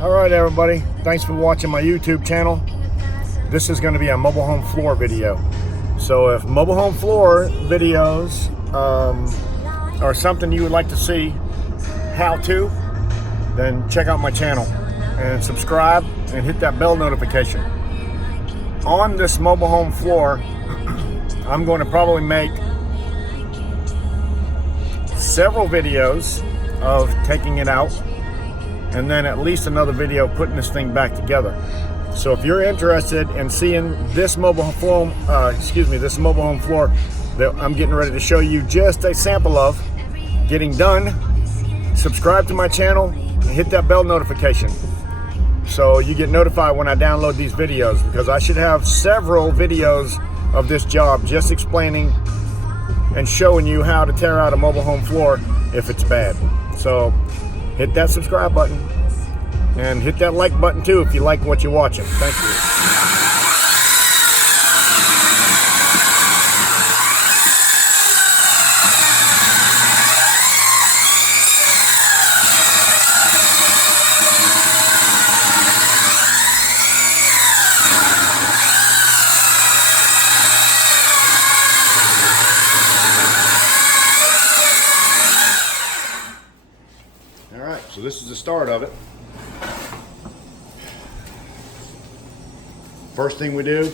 All right, everybody, thanks for watching my YouTube channel. This is going to be a mobile home floor video. So if mobile home floor videos are something you would like to see how to, then check out my channel and subscribe and hit that bell notification. On this mobile home floor, I'm going to probably make several videos of taking it out, and then at least another video putting this thing back together. So if you're interested in seeing this mobile home floor that I'm getting ready to show you just a sample of getting done, subscribe to my channel and hit that bell notification so you get notified when I download these videos, because I should have several videos of this job just explaining and showing you how to tear out a mobile home floor if it's bad. So hit that subscribe button and hit that like button too if you like what you're watching. Thank you. Alright, so this is the start of it. First thing we do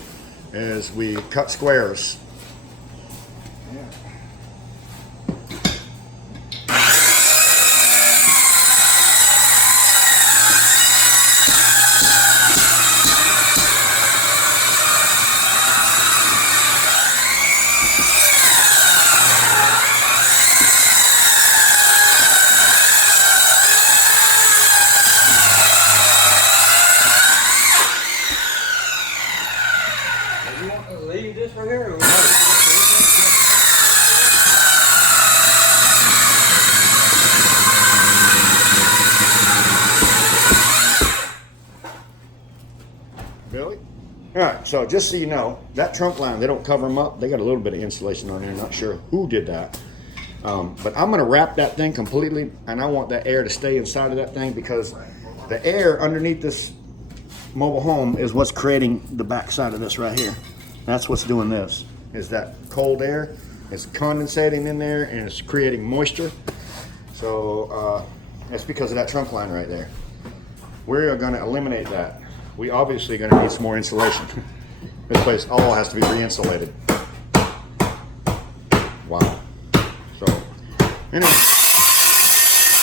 is we cut squares. You want to leave this right here? Or Billy? Alright, so just so you know, that trunk line, they don't cover them up. They got a little bit of insulation on there. Not sure who did that. But I'm going to wrap that thing completely, and I want that air to stay inside of that thing, because the air underneath this mobile home is what's creating the back side of this right here. That's what's doing this, is that cold air is condensating in there and it's creating moisture. So that's because of that trunk line right there. We're going to eliminate that. We obviously going to need some more insulation. This place all has to be re-insulated. Wow. So anyway.